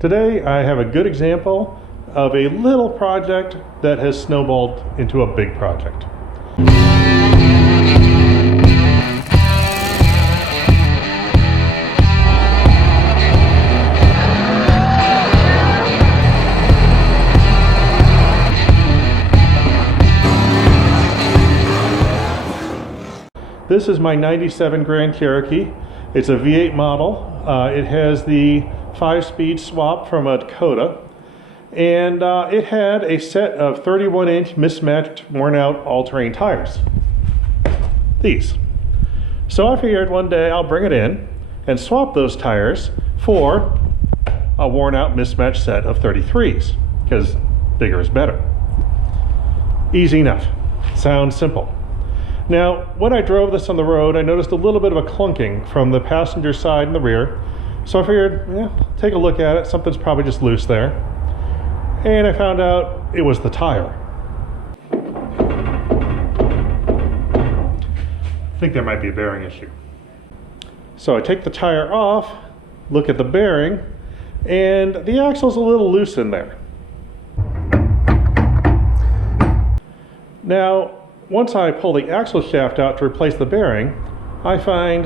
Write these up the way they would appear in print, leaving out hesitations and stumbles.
Today I have a good example of a little project that has snowballed into a big project. This is my 97 Grand Cherokee. It's a V8 model. It has the 5-speed swap from a Dakota. And it had a set of 31-inch mismatched, worn-out all-terrain tires. These. So I figured one day I'll bring it in and swap those tires for a worn-out, mismatched set of 33's, because bigger is better. Easy enough. Sounds simple. Now, when I drove this on the road, I noticed a little bit of a clunking from the passenger side and the rear. So I figured, take a look at it. Something's probably just loose there. And I found out it was the tire. I think there might be a bearing issue. So I take the tire off, look at the bearing, and the axle's a little loose in there. Now, once I pull the axle shaft out to replace the bearing, I find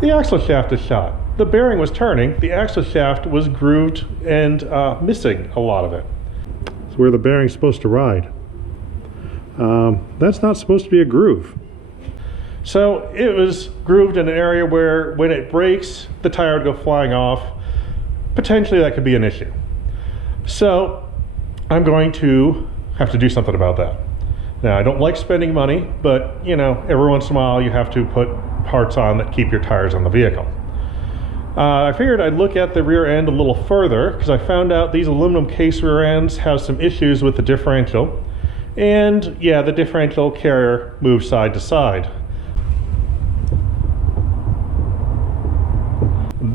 the axle shaft is shot. The bearing was turning, the axle shaft was grooved and missing a lot of it. It's where the bearing's supposed to ride. That's not supposed to be a groove. So it was grooved in an area where when it breaks, the tire would go flying off. Potentially that could be an issue. So I'm going to have to do something about that. Now, I don't like spending money, but every once in a while you have to put parts on that keep your tires on the vehicle. I figured I'd look at the rear end a little further because I found out these aluminum case rear ends have some issues with the differential. And yeah, the differential carrier moves side to side.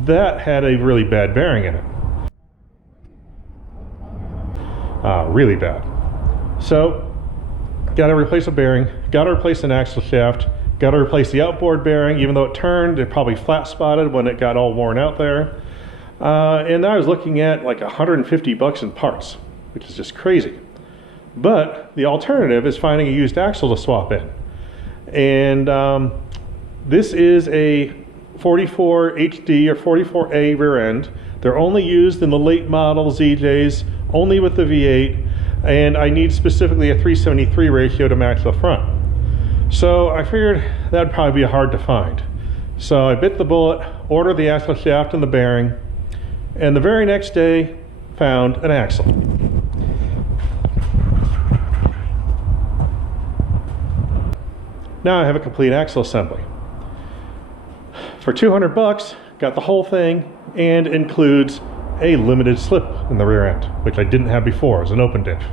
That had a really bad bearing in it. Really bad. So, got to replace a bearing, got to replace an axle shaft, got to replace the outboard bearing. Even though it turned, it probably flat spotted when it got all worn out there. And I was looking at like $150 in parts, which is just crazy. But the alternative is finding a used axle to swap in. And this is a 44 HD or 44A rear end. They're only used in the late model ZJs, only with the V8. And I need specifically a 373 ratio to match the front. So I figured that'd probably be hard to find. So I bit the bullet, ordered the axle shaft and the bearing, and the very next day found an axle. Now I have a complete axle assembly. For $200, got the whole thing and includes a limited slip in the rear end, which I didn't have before as an open diff.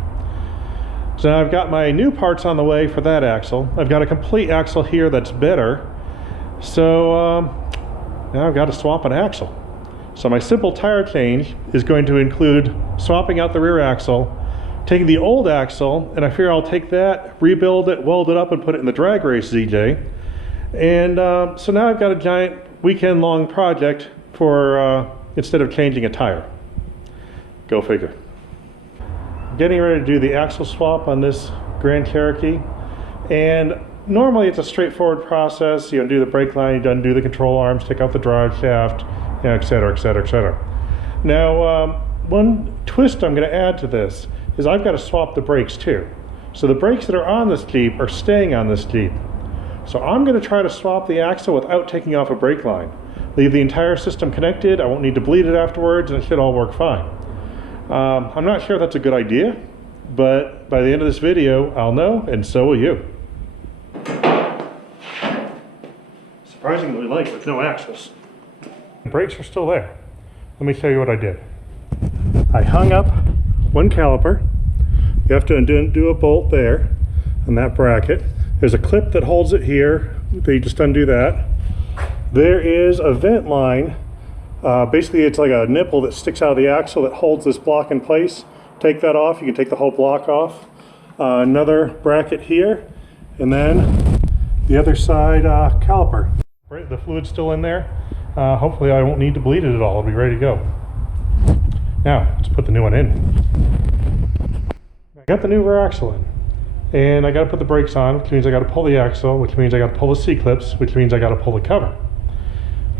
So now I've got my new parts on the way for that axle. I've got a complete axle here that's better. So now I've got to swap an axle. So my simple tire change is going to include swapping out the rear axle, taking the old axle, and I figure I'll take that, rebuild it, weld it up, and put it in the drag race ZJ. And so now I've got a giant weekend-long project for instead of changing a tire. Go figure. Getting ready to do the axle swap on this Grand Cherokee. And normally it's a straightforward process. You undo the brake line, you undo the control arms, take out the drive shaft, et cetera, et cetera, et cetera. Now, one twist I'm going to add to this is I've got to swap the brakes too. So the brakes that are on this Jeep are staying on this Jeep. So I'm going to try to swap the axle without taking off a brake line. Leave the entire system connected, I won't need to bleed it afterwards, and it should all work fine. I'm not sure if that's a good idea, but by the end of this video, I'll know, and so will you. Surprisingly light with no axles. The brakes are still there. Let me show you what I did. I hung up one caliper. You have to undo a bolt there on that bracket. There's a clip that holds it here. You just undo that. There is a vent line. Basically, it's like a nipple that sticks out of the axle that holds this block in place. Take that off, you can take the whole block off. Another bracket here, and then the other side caliper. Right, the fluid's still in there. Hopefully I won't need to bleed it at all. It'll be ready to go. Now, let's put the new one in. I got the new rear axle in. And I got to put the brakes on, which means I got to pull the axle, which means I got to pull the C-clips, which means I got to pull the cover.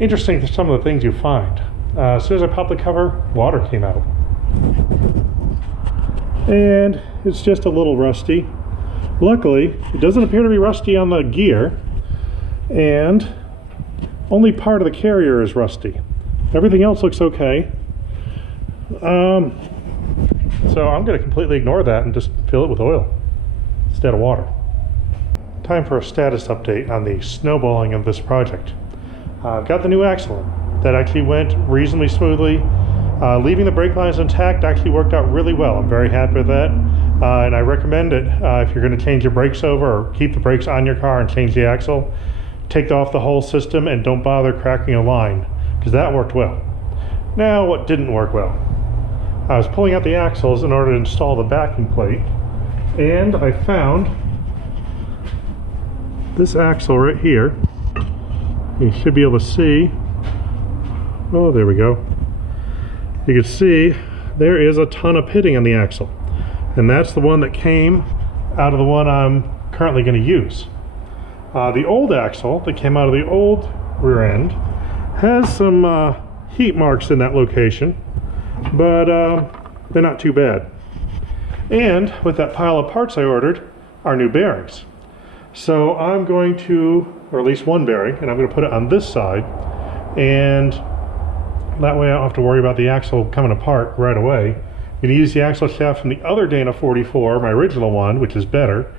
Interesting to some of the things you find. As soon as I popped the cover, water came out. And it's just a little rusty. Luckily, it doesn't appear to be rusty on the gear, and only part of the carrier is rusty. Everything else looks okay. So I'm going to completely ignore that and just fill it with oil instead of water. Time for a status update on the snowballing of this project. I've got the new axle in. That actually went reasonably smoothly. Leaving the brake lines intact actually worked out really well. I'm very happy with that. And I recommend it if you're going to change your brakes over or keep the brakes on your car and change the axle. Take off the whole system and don't bother cracking a line, because that worked well. Now, what didn't work well? I was pulling out the axles in order to install the backing plate, and I found this axle right here. You should be able to see. Oh, there we go. You can see there is a ton of pitting on the axle, and that's the one that came out of the one I'm currently going to use. The old axle that came out of the old rear end has some heat marks in that location, but they're not too bad. And with that pile of parts I ordered are new bearings. So I'm going to, or at least one bearing, and I'm going to put it on this side, and that way I don't have to worry about the axle coming apart right away. I'm going to use the axle shaft from the other Dana 44, my original one, which is better,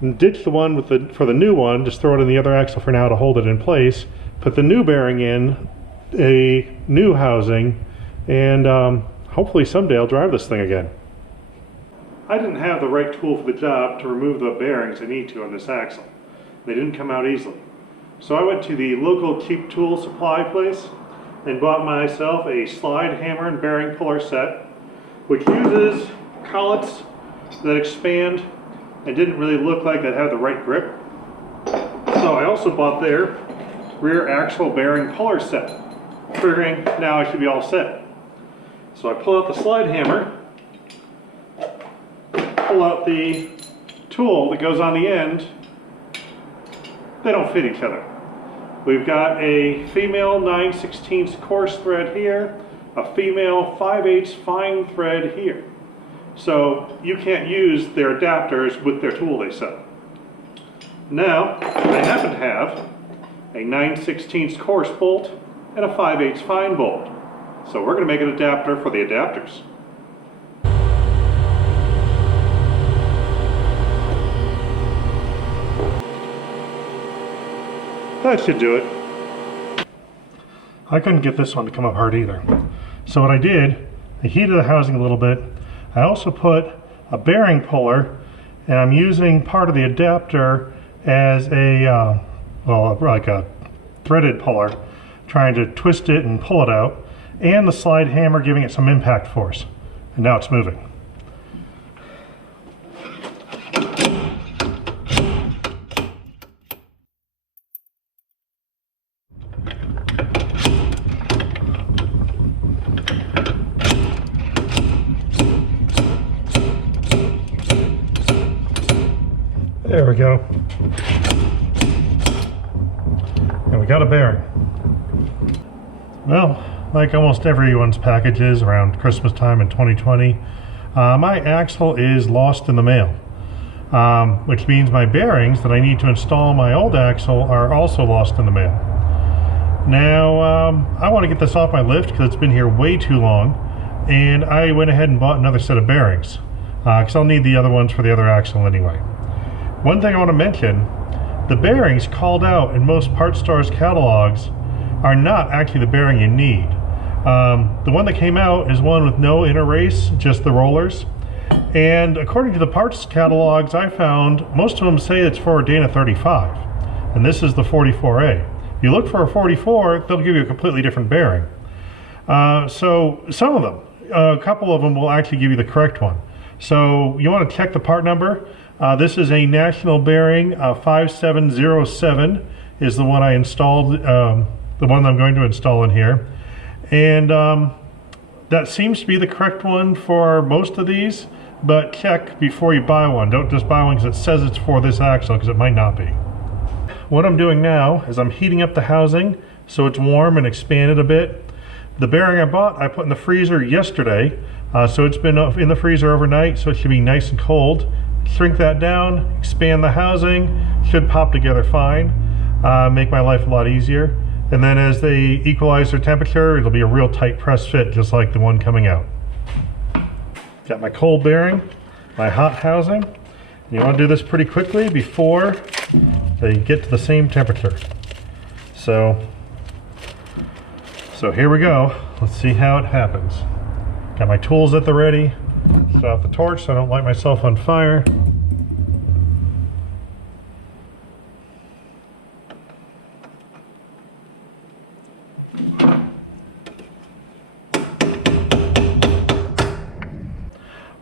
and ditch the one for the new one, just throw it in the other axle for now to hold it in place, put the new bearing in, a new housing, and hopefully someday I'll drive this thing again. I didn't have the right tool for the job to remove the bearings I need to on this axle. They didn't come out easily. So I went to the local cheap tool supply place and bought myself a slide hammer and bearing puller set, which uses collets that expand and didn't really look like they'd have the right grip. So I also bought their rear axle bearing puller set, figuring now I should be all set. So I pull out the slide hammer, pull out the tool that goes on the end. They don't fit each other. We've got a female 9/16 coarse thread here, a female 5/8 fine thread here. So you can't use their adapters with their tool they sell. Now, I happen to have a 9/16 coarse bolt and a 5/8 fine bolt. So we're going to make an adapter for the adapters. That should do it. I couldn't get this one to come apart either. So what I did, I heated the housing a little bit. I also put a bearing puller, and I'm using part of the adapter as a, well, like a threaded puller, trying to twist it and pull it out, and the slide hammer giving it some impact force. And now it's moving. There we go. And we got a bearing. Well, like almost everyone's packages around Christmas time in 2020, my axle is lost in the mail, which means my bearings that I need to install on my old axle are also lost in the mail. Now, I want to get this off my lift because it's been here way too long, and I went ahead and bought another set of bearings because I'll need the other ones for the other axle anyway. One thing I want to mention, the bearings called out in most parts stores' catalogs are not actually the bearing you need. The one that came out is one with no inner race, just the rollers. And according to the parts catalogs I found, most of them say it's for a Dana 35. And this is the 44A. If you look for a 44, they'll give you a completely different bearing. So some of them, a couple of them will actually give you the correct one. So you want to check the part number. This is a national bearing, 5707 is the one I installed, the one I'm going to install in here. And That seems to be the correct one for most of these, but check before you buy one. Don't just buy one because it says it's for this axle, because it might not be. What I'm doing now is I'm heating up the housing so it's warm and expanded a bit. The bearing I bought, I put in the freezer yesterday, so it's been in the freezer overnight, so it should be nice and cold. Shrink that down, expand the housing, should pop together fine, make my life a lot easier. And then as they equalize their temperature, it'll be a real tight press fit, just like the one coming out. Got my cold bearing, my hot housing. You want to do this pretty quickly before they get to the same temperature. So here we go. Let's see how it happens. Got my tools at the ready. Shut off the torch so I don't light myself on fire.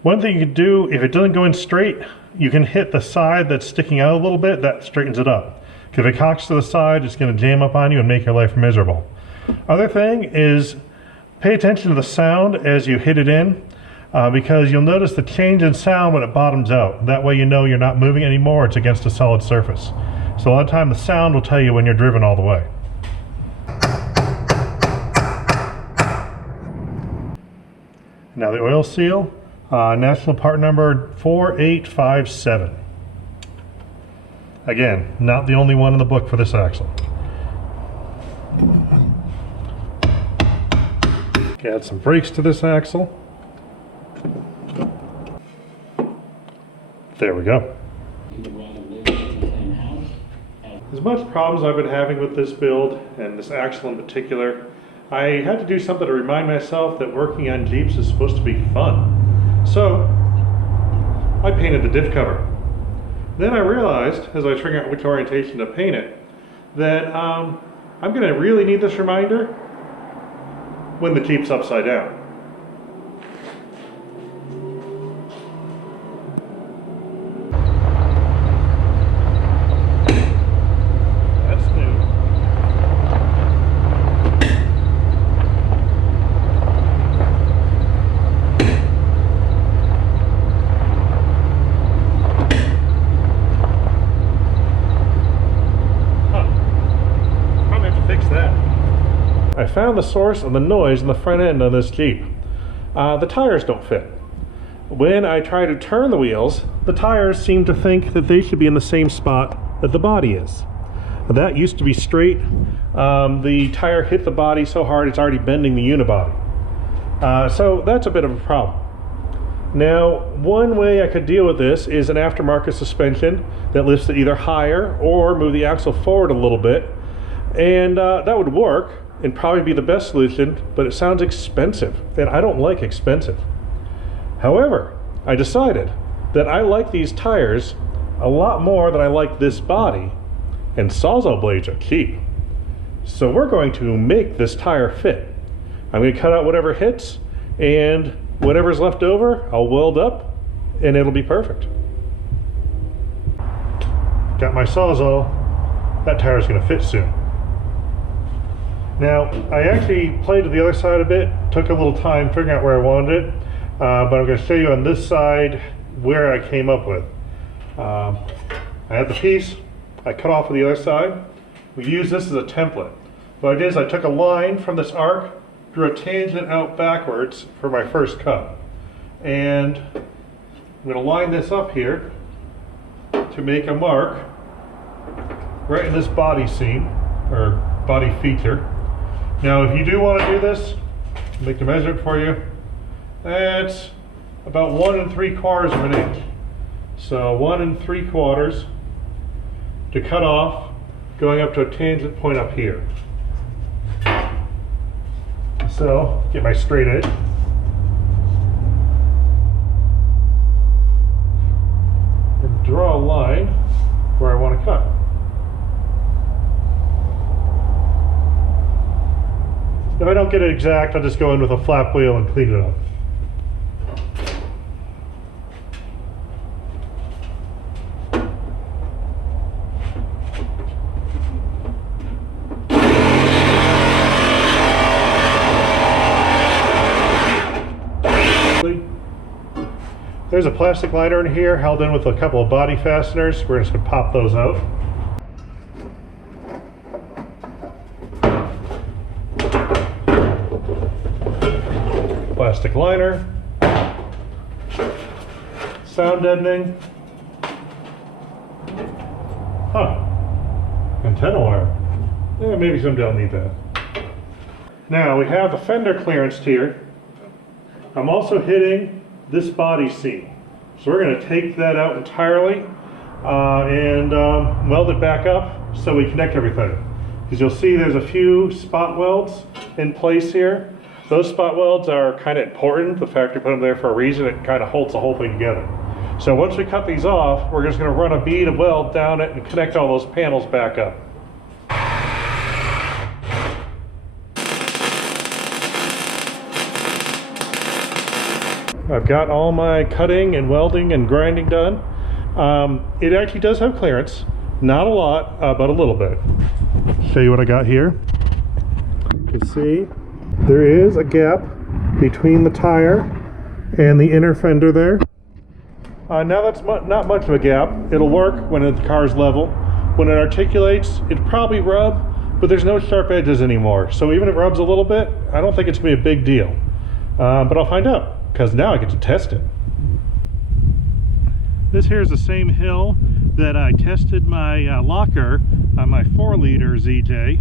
One thing you can do, if it doesn't go in straight, you can hit the side that's sticking out a little bit. That straightens it up. If it cocks to the side, it's going to jam up on you and make your life miserable. Other thing is pay attention to the sound as you hit it in, because you'll notice the change in sound when it bottoms out. That way you know you're not moving anymore, it's against a solid surface. So a lot of time the sound will tell you when you're driven all the way. Now the oil seal, national part number 4857. Again, not the only one in the book for this axle. Add some brakes to this axle. There we go. As much problems I've been having with this build, and this axle in particular, I had to do something to remind myself that working on Jeeps is supposed to be fun. So, I painted the diff cover. Then I realized, as I was figuring out which orientation to paint it, that I'm going to really need this reminder when the Jeep's upside down. That's new. Probably have to fix that. I found the source of the noise in the front end of this Jeep. The tires don't fit. When I try to turn the wheels, the tires seem to think that they should be in the same spot that the body is. That used to be straight. The tire hit the body so hard it's already bending the unibody. So that's a bit of a problem. Now, one way I could deal with this is an aftermarket suspension that lifts it either higher or move the axle forward a little bit, and that would work and probably be the best solution, but it sounds expensive, and I don't like expensive. However, I decided that I like these tires a lot more than I like this body, and Sawzall blades are cheap. So we're going to make this tire fit. I'm going to cut out whatever hits, and whatever's left over, I'll weld up, and it'll be perfect. Got my Sawzall. That tire's going to fit soon. Now, I actually played to the other side a bit, took a little time figuring out where I wanted it, but I'm going to show you on this side where I came up with. I had the piece, I cut off of the other side. We use this as a template. What I did is I took a line from this arc, drew a tangent out backwards for my first cut. And I'm going to line this up here to make a mark right in this body seam, or body feature. Now, if you do want to do this, I'll make the measurement for you. That's about 1 3/4 of an inch. So 1 3/4 to cut off, going up to a tangent point up here. So, get my straight edge. And draw a line where I want to cut. If I don't get it exact, I'll just go in with a flap wheel and clean it up. There's a plastic liner in here held in with a couple of body fasteners. We're just going to pop those out. Plastic liner. Sound deadening. Huh. Antenna wire. Yeah, maybe someday I'll need that. Now we have the fender clearance here. I'm also hitting this body seam. So we're going to take that out entirely and weld it back up so we connect everything. Because you'll see there's a few spot welds in place here. Those spot welds are kind of important. The factory put them there for a reason. It kind of holds the whole thing together. So once we cut these off, we're just going to run a bead of weld down it and connect all those panels back up. I've got all my cutting and welding and grinding done. It actually does have clearance. Not a lot, but a little bit. Show you what I got here. You can see there is a gap between the tire and the inner fender there. Now that's not much of a gap. It'll work when the car's level. When it articulates, it'll probably rub, but there's no sharp edges anymore. So even if it rubs a little bit, I don't think it's going to be a big deal. But I'll find out, because now I get to test it. This here is the same hill that I tested my locker on my 4-liter ZJ.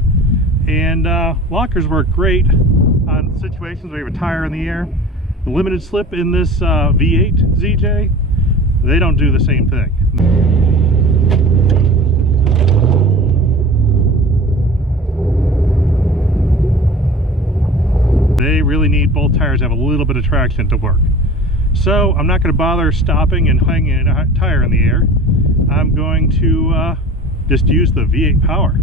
And lockers work great on situations where you have a tire in the air. The limited slip in this V-8 ZJ, they don't do the same thing. They really need both tires to have a little bit of traction to work. So I'm not going to bother stopping and hanging a tire in the air. I'm going to just use the V8 power.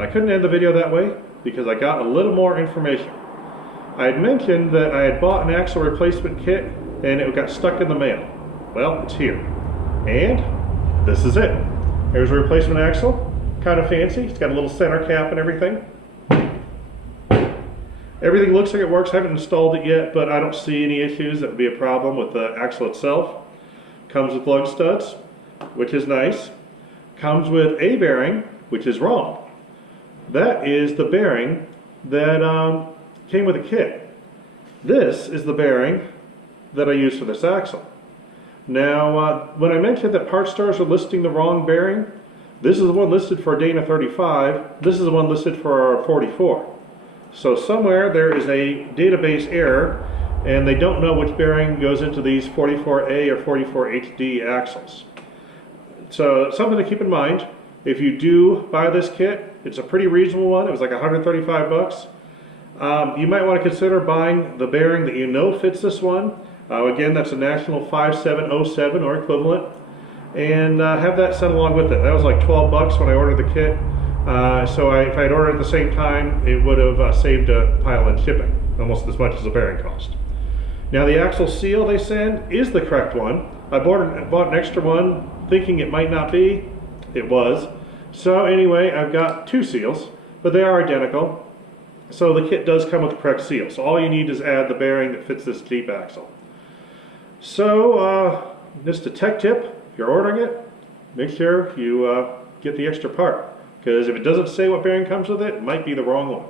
I couldn't end the video that way because I got a little more information. I had mentioned that I had bought an axle replacement kit and it got stuck in the mail. Well, it's here. And this is it. Here's a replacement axle. Kind of fancy. It's got a little center cap and everything. Everything looks like it works. I haven't installed it yet, but I don't see any issues that would be a problem with the axle itself. Comes with lug studs, which is nice. Comes with a bearing, which is wrong. That is the bearing that came with a kit. This is the bearing that I use for this axle. Now, when I mentioned that parts stores are listing the wrong bearing, this is the one listed for Dana 35, this is the one listed for our 44. So somewhere there is a database error and they don't know which bearing goes into these 44A or 44HD axles. So something to keep in mind. If you do buy this kit, it's a pretty reasonable one. It was like 135 bucks. You might want to consider buying the bearing that you know fits this one. Again, that's a National 5707 or equivalent. And have that sent along with it. That was like 12 bucks when I ordered the kit. So if I had ordered it at the same time, it would have saved a pile in shipping, almost as much as the bearing cost. Now the axle seal they send is the correct one. I bought an extra one thinking it might not be. It was. So anyway, I've got 2 seals, but they are identical. So the kit does come with the correct seal. So all you need is add the bearing that fits this Jeep axle. So just a tech tip, if you're ordering it, make sure you get the extra part. Because if it doesn't say what bearing comes with it, it might be the wrong one.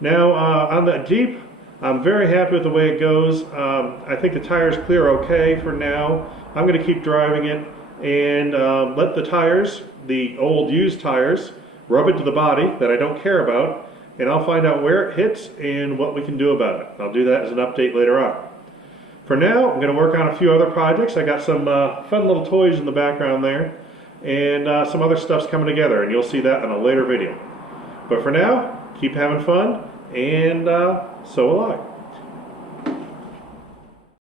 Now on the Jeep, I'm very happy with the way it goes. I think the tires clear okay for now. I'm going to keep driving it and let the tires, the old used tires, rub into the body that I don't care about, and I'll find out where it hits and what we can do about it. I'll do that as an update later on. For now, I'm going to work on a few other projects. I got some fun little toys in the background there. and some other stuff's coming together, and you'll see that in a later video. But for now, keep having fun, and so will I.